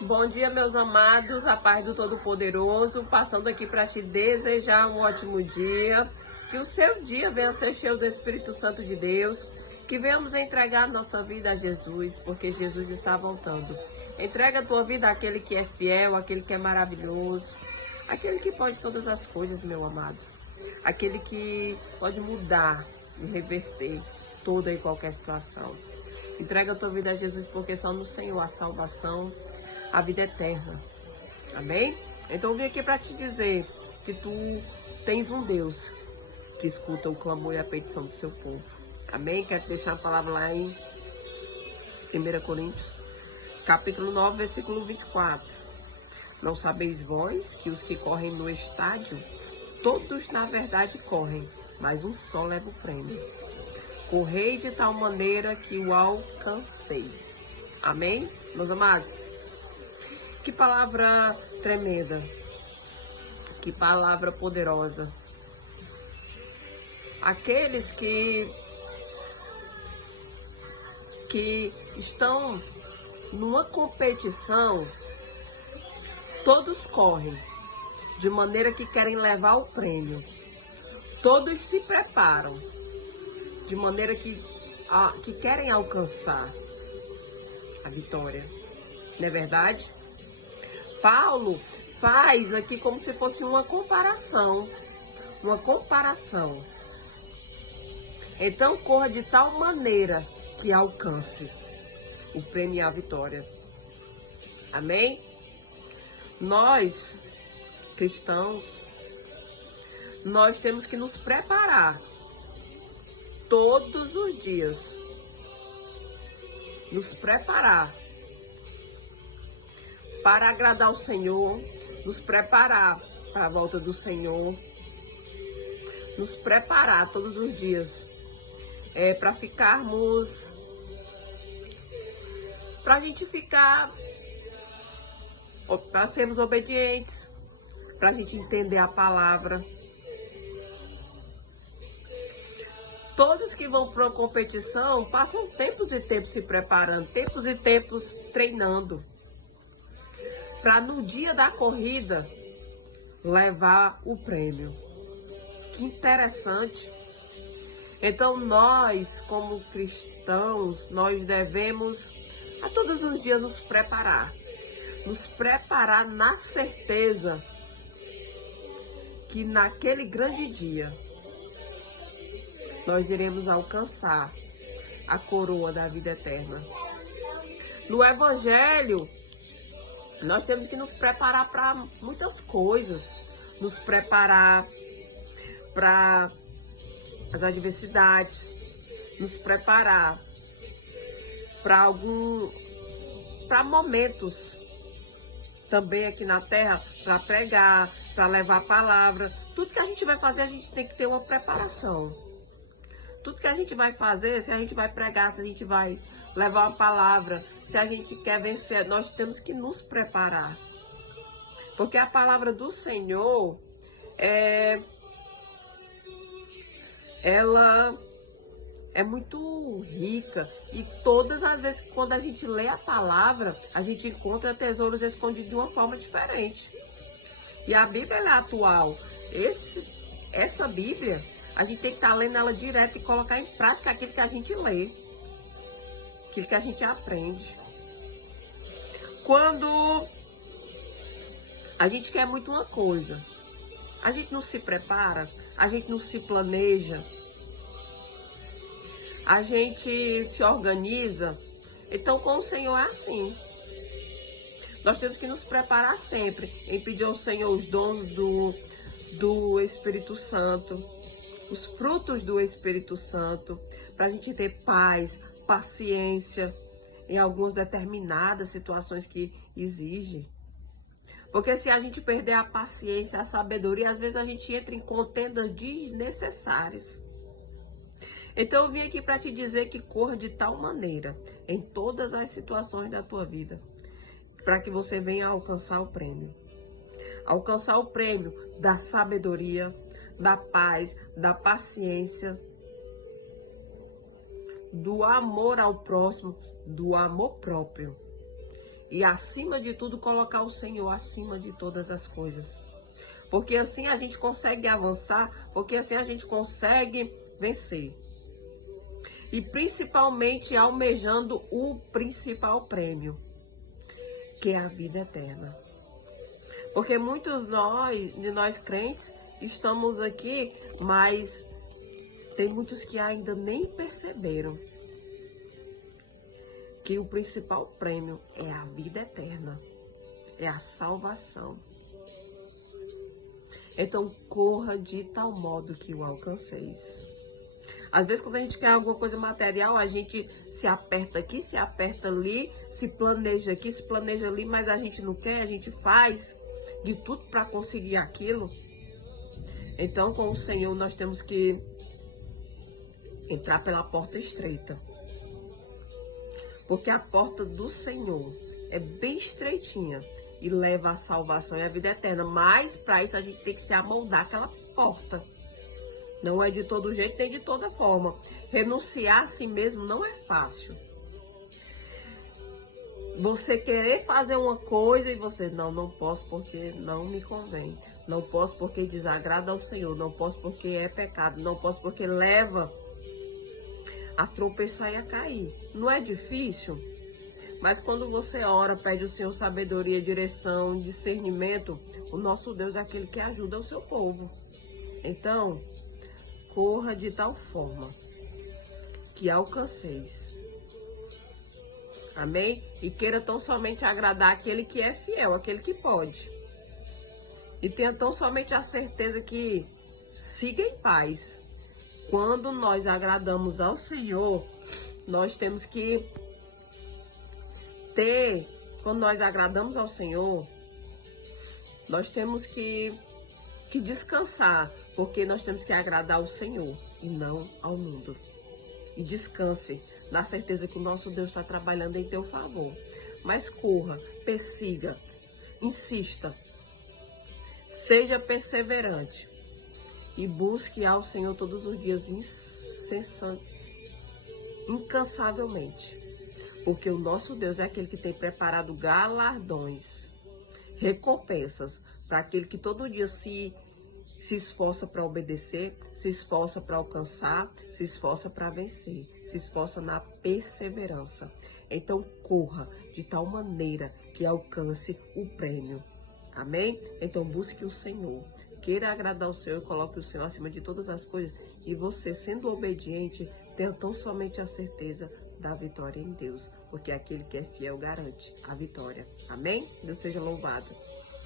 Bom dia, meus amados, a paz do Todo-Poderoso, passando aqui para te desejar um ótimo dia, que o seu dia venha ser cheio do Espírito Santo de Deus, que venhamos entregar nossa vida a Jesus, porque Jesus está voltando. Entrega a tua vida àquele que é fiel, àquele que é maravilhoso, aquele que pode todas as coisas, meu amado, aquele que pode mudar e reverter toda e qualquer situação. Entrega a tua vida a Jesus, porque só no Senhor há salvação, a vida eterna. Amém? Então eu vim aqui para te dizer que tu tens um Deus que escuta o clamor e a petição do seu povo. Amém? Quero te deixar a palavra lá em 1 Coríntios, capítulo 9, versículo 24. Não sabeis vós que os que correm no estádio, todos na verdade correm, mas um só leva o prêmio. Correi de tal maneira que o alcanceis. Amém? Meus amados? Que palavra tremenda, que palavra poderosa. Aqueles que estão numa competição, todos correm, de maneira que querem levar o prêmio. Todos se preparam, de maneira que querem alcançar a vitória. Não é verdade? Paulo faz aqui como se fosse uma comparação. Então, corra de tal maneira que alcance o prêmio e a vitória. Amém? Nós, cristãos, nós temos que nos preparar todos os dias. Nos preparar para agradar o Senhor, nos preparar para a volta do Senhor, nos preparar todos os dias para ficarmos, para a gente ficar, para sermos obedientes, para a gente entender a palavra. Todos que vão para uma competição passam tempos e tempos se preparando, tempos e tempos treinando, para no dia da corrida levar o prêmio. Que interessante. Então nós, como cristãos, nós devemos a todos os dias nos preparar na certeza que naquele grande dia nós iremos alcançar a coroa da vida eterna. No Evangelho, nós temos que nos preparar para muitas coisas, nos preparar para as adversidades, nos preparar para momentos também aqui na terra, para pregar, para levar a palavra. Tudo que a gente vai fazer, a gente tem que ter uma preparação. Tudo que a gente vai fazer, se a gente vai pregar, se a gente vai levar uma palavra, se a gente quer vencer, nós temos que nos preparar. Porque a palavra do Senhor, ela é muito rica. E todas as vezes que quando a gente lê a palavra, a gente encontra tesouros escondidos de uma forma diferente. E a Bíblia é atual. Essa Bíblia, a gente tem que estar lendo ela direto e colocar em prática aquilo que a gente lê, aquilo que a gente aprende. Quando a gente quer muito uma coisa, a gente não se prepara, a gente não se planeja, a gente se organiza. Então com o Senhor é assim. Nós temos que nos preparar sempre em pedir ao Senhor os dons do Espírito Santo, os frutos do Espírito Santo, para a gente ter paz, paciência em algumas determinadas situações que exigem. Porque se a gente perder a paciência, a sabedoria, às vezes a gente entra em contendas desnecessárias. Então eu vim aqui para te dizer que corra de tal maneira em todas as situações da tua vida, para que você venha alcançar o prêmio. Alcançar o prêmio da sabedoria, da paz, da paciência, do amor ao próximo, do amor próprio. E acima de tudo, colocar o Senhor acima de todas as coisas. Porque assim a gente consegue avançar, porque assim a gente consegue vencer. E principalmente almejando o principal prêmio, que é a vida eterna. Porque muitos de nós crentes estamos aqui, mas tem muitos que ainda nem perceberam que o principal prêmio é a vida eterna, é a salvação. Então corra de tal modo que o alcanceis. Às vezes, quando a gente quer alguma coisa material, a gente se aperta aqui, se aperta ali, se planeja aqui, se planeja ali, mas a gente não quer, a gente faz de tudo para conseguir aquilo. Então, com o Senhor, nós temos que entrar pela porta estreita. Porque a porta do Senhor é bem estreitinha e leva à salvação e à vida eterna. Mas, para isso, a gente tem que se amoldar aquela porta. Não é de todo jeito, nem de toda forma. Renunciar a si mesmo não é fácil. Você querer fazer uma coisa e você, não posso porque não me convém. Não posso porque desagrada ao Senhor. Não posso porque é pecado. Não posso porque leva a tropeçar e a cair. Não é difícil? Mas quando você ora, pede ao Senhor sabedoria, direção, discernimento, o nosso Deus é aquele que ajuda o seu povo. Então, corra de tal forma que alcanceis. Amém? E queira tão somente agradar aquele que é fiel, aquele que pode. E tenha tão somente a certeza que siga em paz. Quando nós agradamos ao Senhor, nós temos que quando nós agradamos ao Senhor, nós temos que descansar, porque nós temos que agradar ao Senhor e não ao mundo. E descanse na certeza que o nosso Deus está trabalhando em teu favor. Mas corra, persiga, insista, seja perseverante e busque ao Senhor todos os dias incansavelmente. Porque o nosso Deus é aquele que tem preparado galardões, recompensas para aquele que todo dia se esforça para obedecer, se esforça para alcançar, se esforça para vencer, se esforça na perseverança. Então corra de tal maneira que alcance o prêmio. Amém? Então busque o Senhor. Queira agradar o Senhor e coloque o Senhor acima de todas as coisas. E você, sendo obediente, tenha tão somente a certeza da vitória em Deus. Porque aquele que é fiel garante a vitória. Amém? Deus seja louvado.